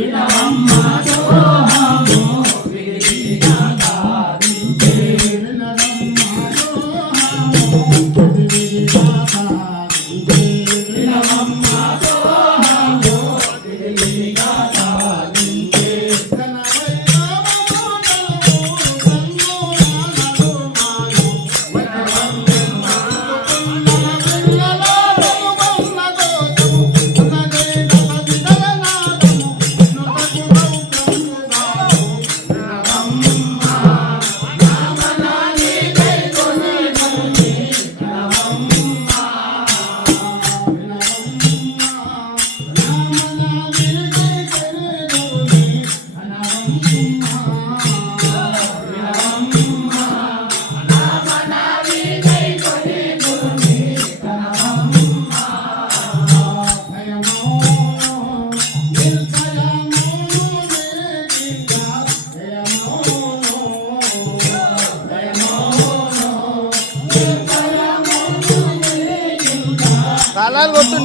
Chỉ là mama chúa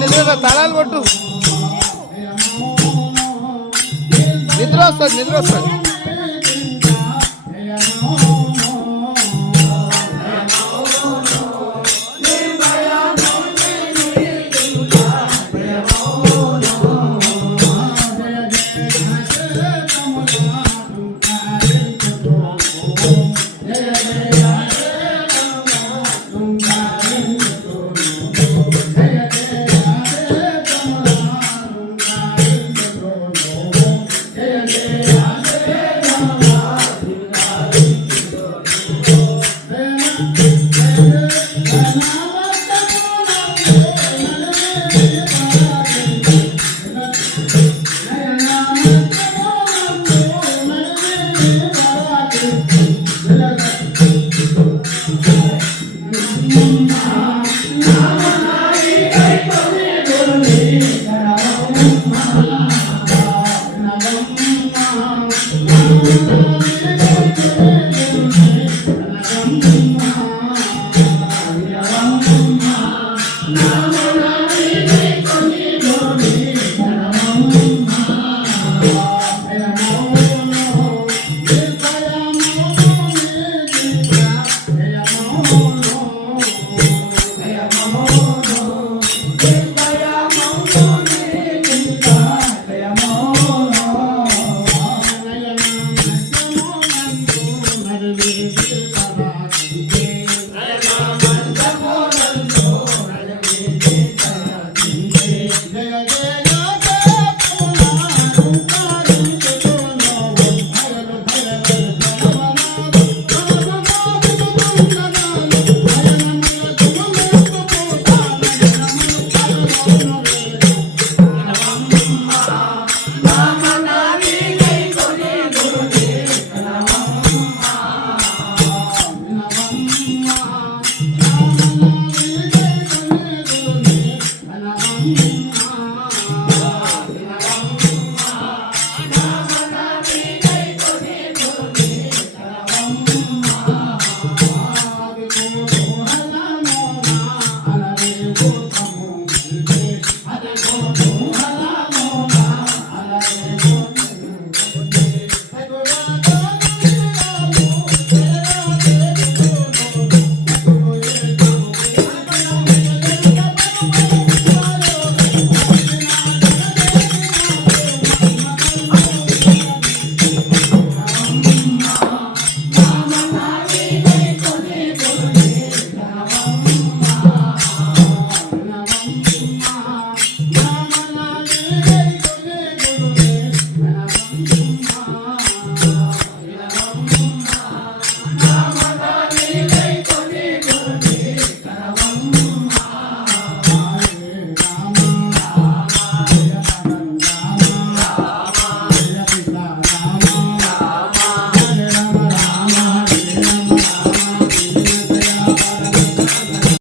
నిద్ర తాళాలు కొట్టు. నిద్ర వస్తుంది నిద్ర వస్తుంది